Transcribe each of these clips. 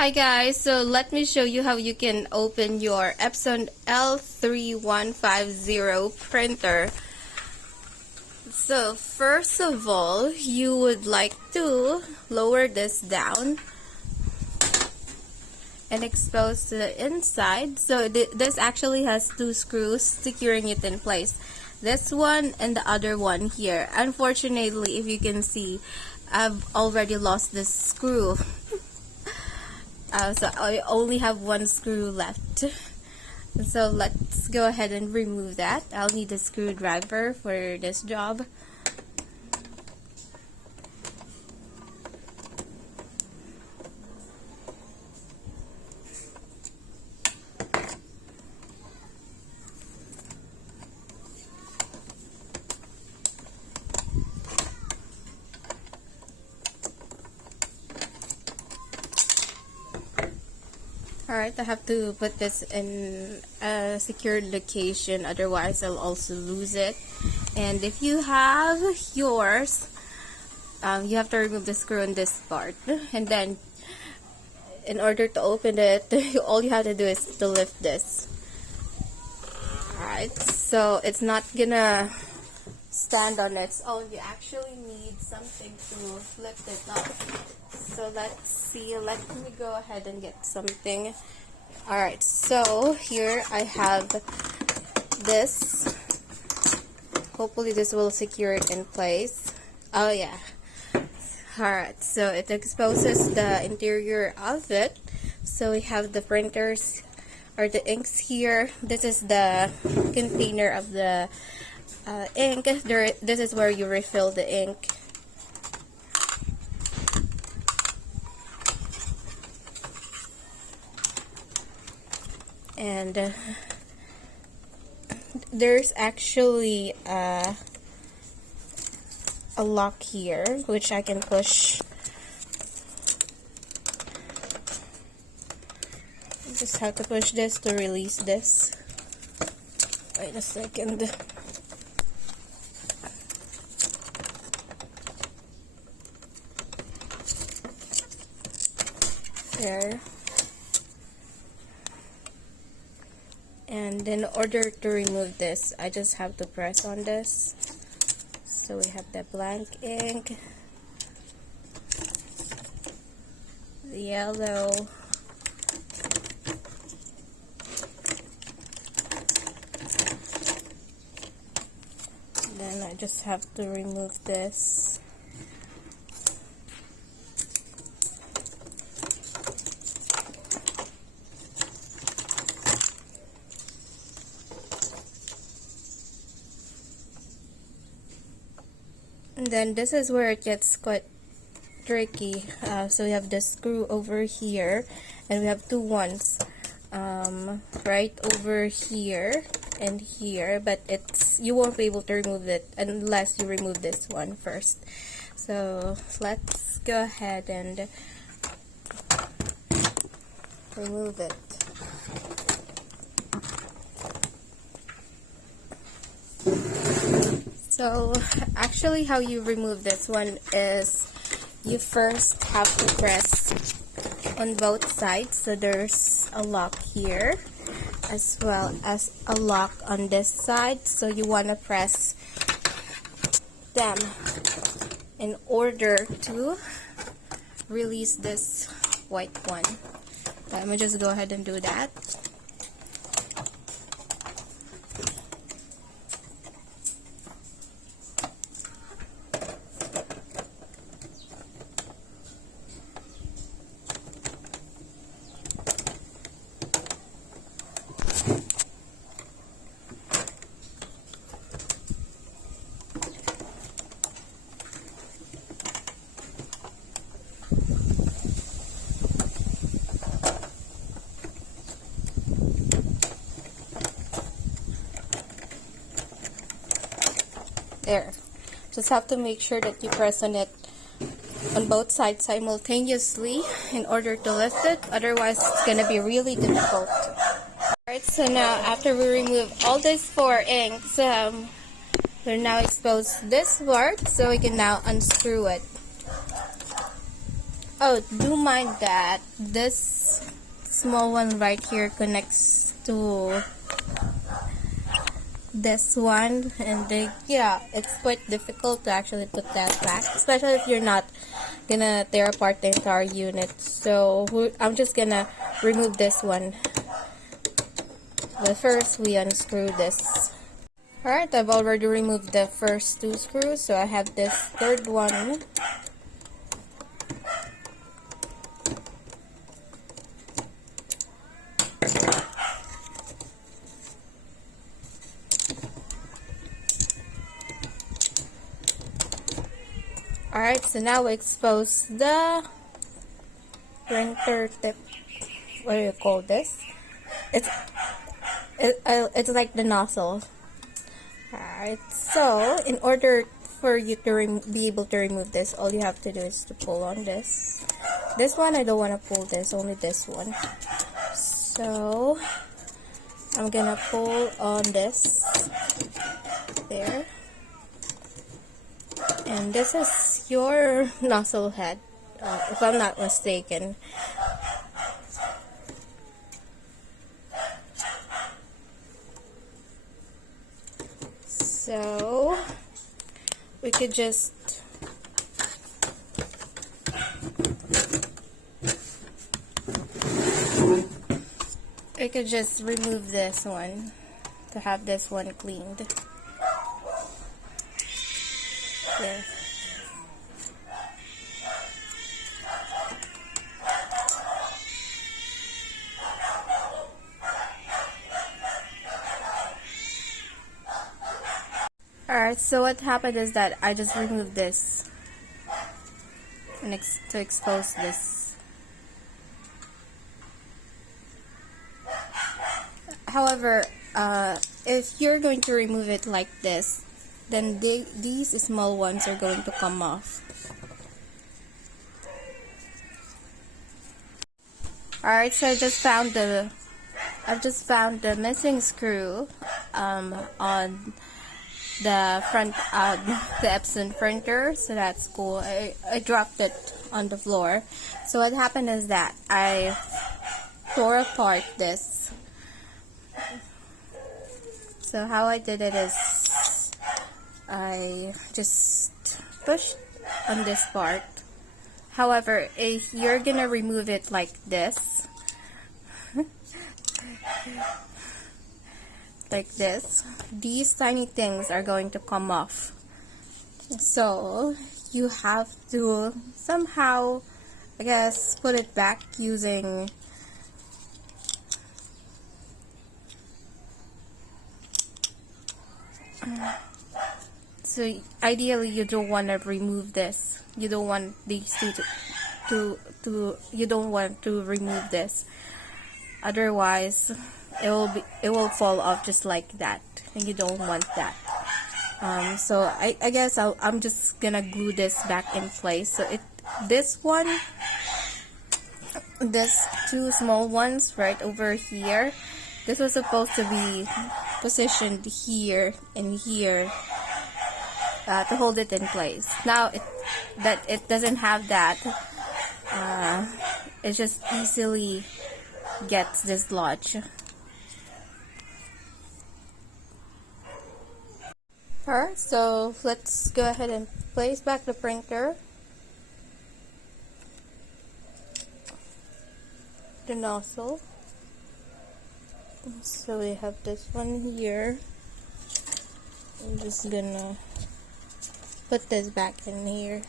Hi guys, so let me show you how you can open your Epson L3150 printer. So first of all, you would like to lower this down and expose the inside. So this actually has two screws securing it in place. This one and the other one here. Unfortunately, if you can see, I've already lost this screw. So I only have one screw left. So let's go ahead and remove that. I'll need a screwdriver for this job. Alright, I have to put this in a secured location, otherwise I'll also lose it. And if you have yours, you have to remove the screw in this part. And then, in order to open it, all you have to do is to lift this. Alright, so it's not gonna stand on its own. You actually need something to lift it up. So let's see, let me go ahead and get something. Alright, so here I have this. Hopefully this will secure it in place. Oh yeah. Alright, so it exposes the interior of it. So we have the printers or the inks here. This is the container of the ink. This is where you refill the ink. And there's actually a lock here, which I can push. I just have to push this to release this. Wait a second. There. And in order to remove this, I just have to press on this. So we have the blank ink, the yellow, then I just have to remove this. And then this is where it gets quite tricky. So we have the screw over here, and we have two ones right over here and here, but you won't be able to remove it unless you remove this one first. So let's go ahead and remove it. So actually how you remove this one is you first have to press on both sides. So there's a lock here as well as a lock on this side. So you want to press them in order to release this white one. Let me just go ahead and do that. There. Just have to make sure that you press on it on both sides simultaneously in order to lift it, otherwise it's gonna be really difficult. Alright, so now after we remove all these four inks, we're now exposed this part, so we can now unscrew it. Oh, do mind that this small one right here connects to this one, and yeah, it's quite difficult to actually put that back, especially if you're not gonna tear apart the entire unit. So I'm just gonna remove this one, but first we unscrew this. Alright, I've already removed the first two screws, so I have this third one. Alright, so now we expose the printer tip. What do you call this? It's like the nozzle. Alright, so in order for you to be able to remove this, all you have to do is to pull on this. This one, I don't want to pull this, only this one. So I'm gonna pull on this. There. And this is your nozzle head, if I'm not mistaken. So we could just remove this one to have this one cleaned. There. Alright, so what happened is that I just removed this and to expose this. However, if you're going to remove it like this, then these small ones are going to come off. Alright, so I've just found the missing screw on the front of the Epson printer, so that's cool. I dropped it on the floor. So what happened is that I tore apart this. So how I did it is I just pushed on this part. However, if you're gonna remove it like this, these tiny things are going to come off. So you have to somehow, I guess, put it back using so ideally you don't want to remove this. You don't want these two you don't want to remove this. Otherwise it will fall off just like that, and you don't want that. So I guess I'm just gonna glue this back in place. So this two small ones right over here, this was supposed to be positioned here and here to hold it in place. Now it doesn't have that. It just easily gets dislodged. Alright, so let's go ahead and place back the printer, the nozzle. So we have this one here. I'm just gonna put this back in here.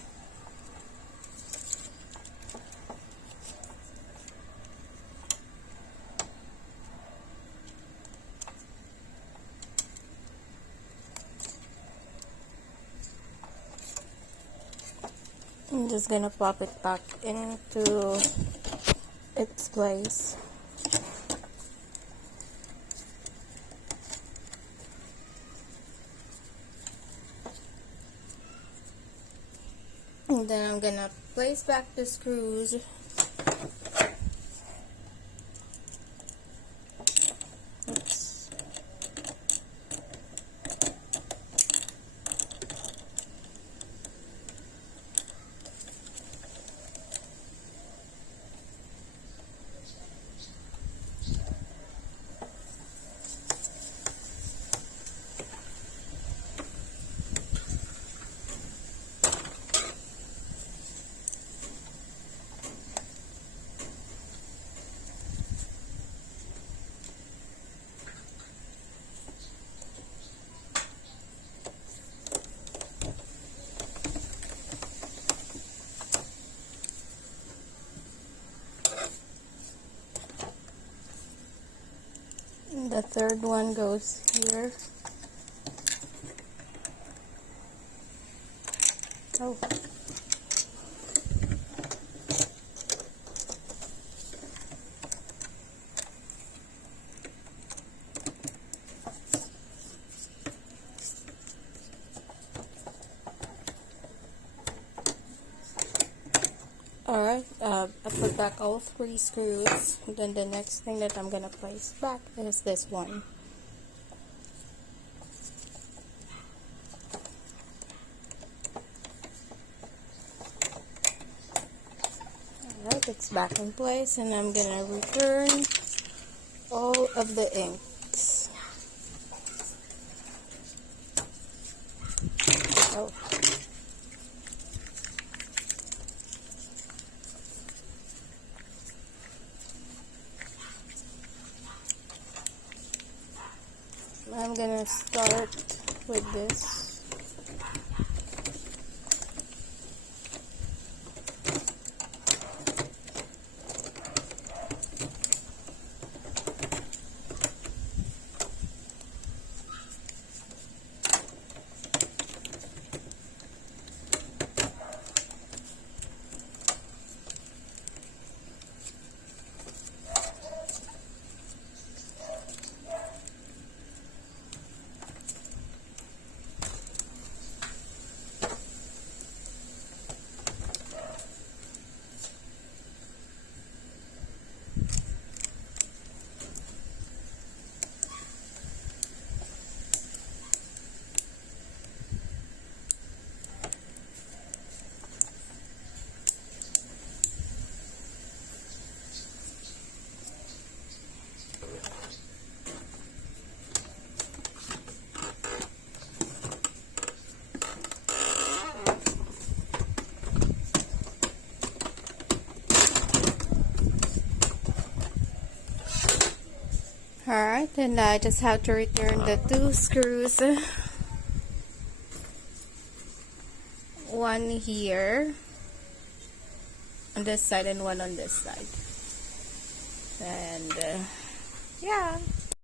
I'm just gonna pop it back into its place. And then I'm gonna place back the screws. Oops. the third one goes here. Oh. Alright, I put back all 3 screws. Then the next thing that I'm gonna place back is this one. Alright, it's back in place, and I'm gonna return all of the inks. Oh. I'm gonna start with this. Alright, and I just have to return the 2 screws. One here on this side and one on this side. And yeah.